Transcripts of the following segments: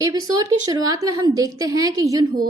Episode की शुरुआत में हम देखते हैं कि युनहो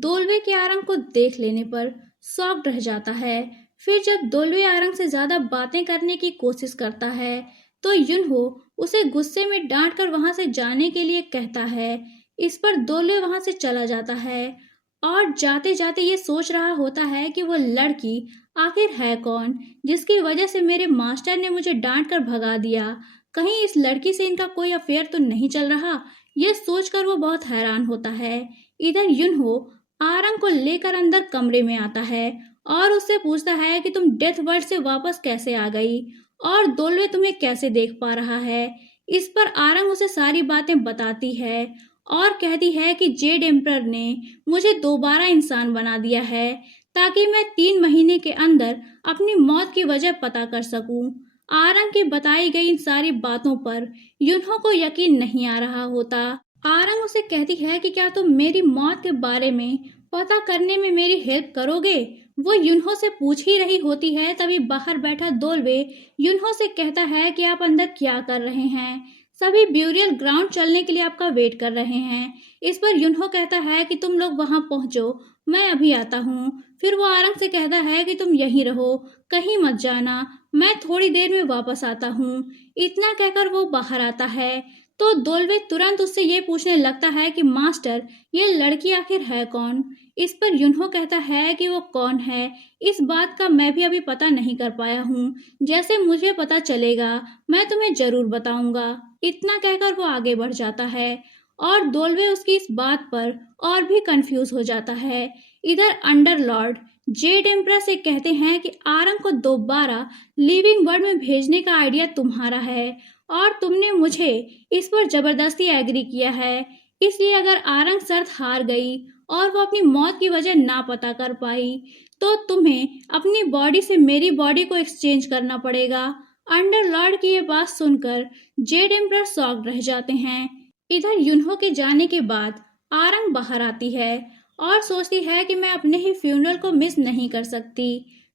दोलवे के आरंग को देख लेने पर शॉक्ड रह जाता है। फिर जब दोलवे आरंग से ज्यादा बातें करने की कोशिश करता है तो युनहो उसे गुस्से में डांट कर वहां से जाने के लिए कहता है। इस पर दोलवे वहां से चला जाता है और जाते जाते ये सोच रहा होता है कि वो लड़की आखिर है कौन जिसकी वजह से मेरे मास्टर ने मुझे डांट कर भगा दिया। कहीं इस लड़की से इनका कोई अफेयर तो नहीं चल रहा। यह सोचकर वो बहुत हैरान होता है। इधर युनहो आरंग को लेकर अंदर कमरे में आता है और उससे पूछता है कि तुम डेथ वर्ल्ड से वापस कैसे आ गई और दोलवे तुम्हें कैसे देख पा रहा है। इस पर आरंग उसे सारी बातें बताती है और कहती है कि जेड एम्परर ने मुझे दोबारा इंसान बना दिया है ताकि मैं 3 महीने के अंदर अपनी मौत की वजह पता कर सकूं। आरंग की बताई गई इन सारी बातों पर युनहो को यकीन नहीं आ रहा होता। आरंग उसे कहती है कि क्या तुम मेरी मौत के बारे में पता करने में मेरी हेल्प करोगे। वो युनहो से पूछ ही रही होती है तभी बाहर बैठा दोलवे युनहो से कहता है कि आप अंदर क्या कर रहे हैं। सभी ब्यूरियल ग्राउंड चलने के लिए आपका वेट कर रहे हैं। इस पर युनहो कहता है कि तुम लोग वहां पहुंचो, मैं अभी आता हूँ। फिर वो आरंग से कहता है कि तुम यहीं रहो, कहीं मत जाना, मैं थोड़ी देर में वापस आता हूँ। इतना कहकर वो बाहर आता है तो दोलवे तुरंत उससे ये पूछने लगता है कि मास्टर, ये लड़की आखिर है कौन। इस पर युनहो कहता है कि वो कौन है इस बात का मैं भी अभी पता नहीं कर पाया हूँ। जैसे मुझे पता चलेगा मैं तुम्हें जरूर बताऊंगा। इतना कहकर वो आगे बढ़ जाता है और दोलवे उसकी इस बात पर और भी कंफ्यूज हो जाता है। इधर अंडरलॉर्ड जेड एम्परर से कहते हैं कि आरंग को दोबारा लिविंग वर्ल्ड में भेजने का आइडिया तुम्हारा है और तुमने मुझे इस पर जबरदस्ती एग्री किया है। इसलिए अगर आरंग शर्त हार गई और वो अपनी मौत की वजह ना पता कर पाई तो तुम्हें अपनी बॉडी से मेरी बॉडी को एक्सचेंज करना पड़ेगा। अंडरलॉर्ड की ये बात सुनकर जेड एम्परर शॉक्ड रह जाते हैं। इधर युनहो के जाने के बाद आरंग बाहर आती है और सोचती है कि मैं अपने ही फ्यूनरल को मिस नहीं कर सकती।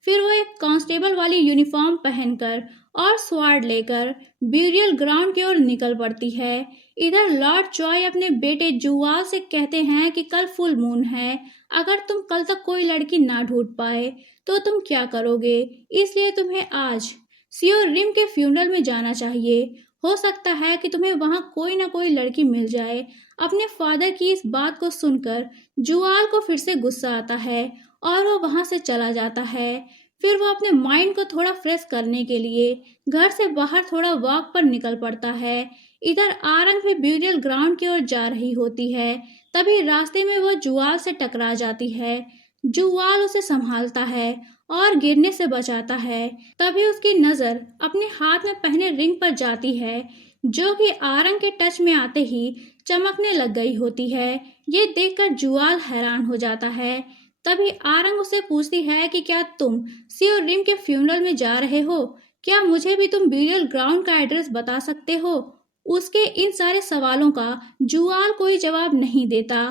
फिर वो एक कांस्टेबल वाली यूनिफॉर्म पहनकर और स्वार्ड लेकर ब्यूरियल ग्राउंड की ओर निकल पड़ती है। इधर लॉर्ड चॉय अपने बेटे जुवाल से कहते हैं कि कल फुल मून है, अगर तुम कल तक कोई लड़की ना ढूंढ पाए तो तुम क्या करोगे। इसलिए तुम्हें आज सियोर रिम के फ्यूनरल में जाना चाहिए। हो सकता है कि तुम्हें वहां कोई ना कोई लड़की मिल जाए। अपने फादर की इस बात को सुनकर जुआल को फिर से गुस्सा आता है और वो वहां से चला जाता है। फिर वो अपने माइंड को थोड़ा फ्रेश करने के लिए घर से बाहर थोड़ा वॉक पर निकल पड़ता है। इधर आरंग भी ब्यूरियल ग्राउंड की ओर जा रही होती है तभी रास्ते में वो जुआल से टकरा जाती है। जुआल उसे संभालता है और गिरने से बचाता है। तभी उसकी नजर अपने हाथ में पहने रिंग पर जाती है जो कि आरंग के टच में आते ही चमकने लग गई होती है। ये देखकर जुआल हैरान हो जाता है। तभी आरंग उसे पूछती है कि क्या तुम सियोर रिम के फ्यूनरल में जा रहे हो, क्या मुझे भी तुम ब्यूरियल ग्राउंड का एड्रेस बता सकते हो। उसके इन सारे सवालों का जुआल कोई जवाब नहीं देता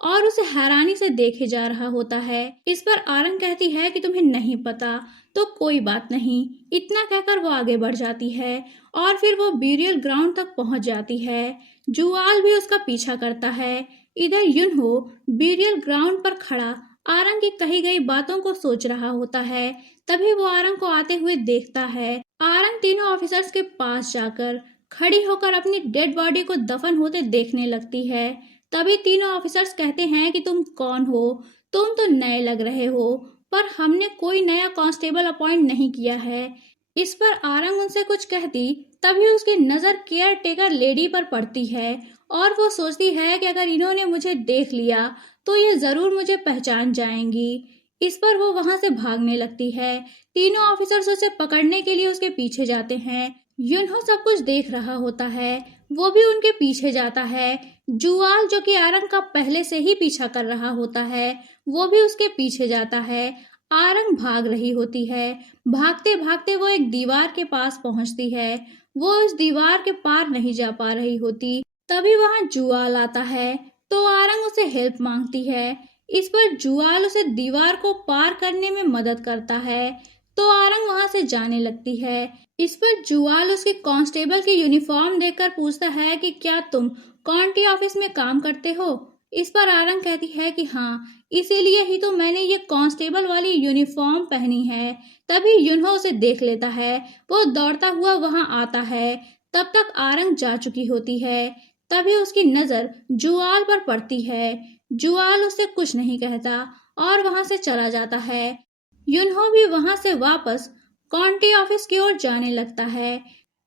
और उसे हैरानी से देखे जा रहा होता है। इस पर आरंग कहती है कि तुम्हें नहीं पता तो कोई बात नहीं। इतना कहकर वो आगे बढ़ जाती है और फिर वो ब्यूरियल ग्राउंड तक पहुंच जाती है। जुआल भी उसका पीछा करता है। इधर युनहो ब्यूरियल ग्राउंड पर खड़ा आरंग की कही गई बातों को सोच रहा होता है। तभी वो आरंग को आते हुए देखता है। आरंग तीनों ऑफिसर्स के पास जाकर खड़ी होकर अपनी डेड बॉडी को दफन होते देखने लगती है। तभी तीनों ऑफिसर्स कहते हैं कि तुम कौन हो, तुम तो नए लग रहे हो पर हमने कोई नया कांस्टेबल अपॉइंट नहीं किया है। इस पर आरंग उनसे कुछ कहती तभी उसकी नजर केयर टेकर लेडी पर पड़ती है और वो सोचती है कि अगर इन्होंने मुझे देख लिया तो ये जरूर मुझे पहचान जाएंगी। इस पर वो वहां से भागने लगती है। तीनों ऑफिसर्स उसे पकड़ने के लिए उसके पीछे जाते हैं। युनहो सब कुछ देख रहा होता है, वो भी उनके पीछे जाता है। जुआल जो कि आरंग का पहले से ही पीछा कर रहा होता है वो भी उसके पीछे जाता है। आरंग भाग रही होती है। भागते भागते वो एक दीवार के पास पहुंचती है। वो उस दीवार के पार नहीं जा पा रही होती। तभी वहां जुआल आता है तो आरंग उसे हेल्प मांगती है। इस पर जुआल उसे दीवार को पार करने में मदद करता है तो आरंग वहां से जाने लगती है। इस पर जुआल उसके कांस्टेबल की यूनिफॉर्म देखकर पूछता है कि क्या तुम काउंटी ऑफिस में काम करते हो। इस पर आरंग कहती है कि हाँ, इसीलिए ही तो मैंने ये कांस्टेबल वाली यूनिफॉर्म पहनी है। तभी युनहो उसे देख लेता है। वो दौड़ता हुआ वहां आता है। तब तक आरंग जा चुकी होती है। तभी उसकी नजर जुआल पर पड़ती है। जुआल उससे कुछ नहीं कहता और वहां से चला जाता है। युनहो भी वहां से वापस काउंटी ऑफिस की ओर जाने लगता है।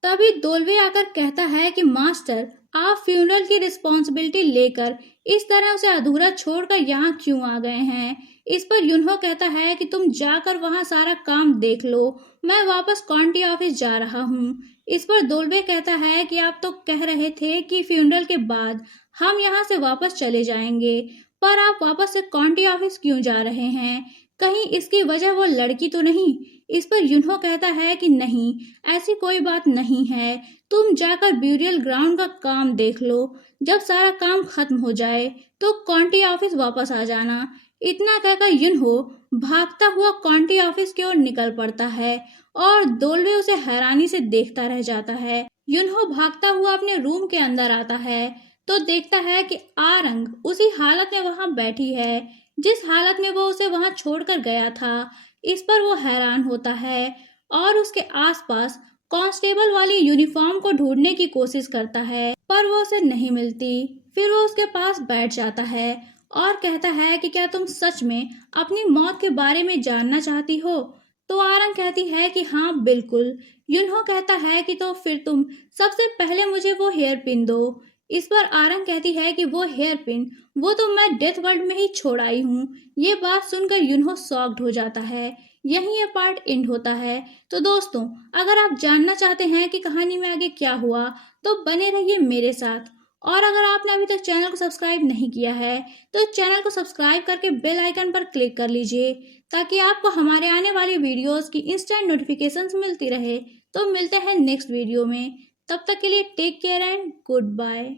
तभी दोलवे आकर कहता है कि मास्टर, आप फ्यूनरल की रिस्पॉन्सिबिलिटी लेकर इस तरह उसे अधूरा छोड़कर यहाँ क्यों आ गए हैं। इस पर युनहो कहता है कि तुम जाकर वहाँ सारा काम देख लो, मैं वापस काउंटी ऑफिस जा रहा हूँ। इस पर दोलवे कहता है कि आप तो कह रहे थे कि फ्यूनरल के बाद हम यहाँ से वापस चले जाएंगे, पर आप वापस से काउंटी ऑफिस क्यों जा रहे हैं। कहीं इसकी वजह वो लड़की तो नहीं। इस पर युनहो कहता है कि नहीं, ऐसी कोई बात नहीं है, तुम जाकर ब्यूरियल ग्राउंड का काम देख लो। जब सारा काम खत्म हो जाए तो काउंटी ऑफिस वापस आ जाना। इतना कहकर युनहो भागता हुआ काउंटी ऑफिस की ओर निकल पड़ता है और दोलवे उसे हैरानी से देखता रह जाता है। युनहो भागता हुआ अपने रूम के अंदर आता है तो देखता है कि आरंग उसी हालत में वहां बैठी है जिस हालत में वो उसे वहां छोड़कर गया था। इस पर वो हैरान होता है और उसके आसपास कांस्टेबल वाली यूनिफॉर्म को ढूंढने की कोशिश करता है, पर वो उसे नहीं मिलती। फिर वो उसके पास बैठ जाता है और कहता है कि क्या तुम सच में अपनी मौत के बारे में जानना चाहती हो। तो आरंग कहती है कि हाँ बिल्कुल। युनहो कहता है कि तो फिर तुम सबसे पहले मुझे वो हेयर पिन दो। इस पर आरंग कहती है कि वो हेयर पिन वो तो मैं डेथ वर्ल्ड में ही छोड़ आई हूँ। ये बात सुनकर युनहो शॉक्ड हो जाता है। यहीं ये पार्ट एंड होता है। तो दोस्तों, अगर आप जानना चाहते हैं कि कहानी में आगे क्या हुआ तो बने रहिए मेरे साथ। और अगर आपने अभी तक चैनल को सब्सक्राइब नहीं किया है तो चैनल को सब्सक्राइब करके बेल आइकन पर क्लिक कर लीजिए ताकि आपको हमारे आने वाली वीडियोस की इंस्टेंट नोटिफिकेशंस मिलती रहे। तो मिलते हैं नेक्स्ट वीडियो में। तब तक के लिए take care and good bye.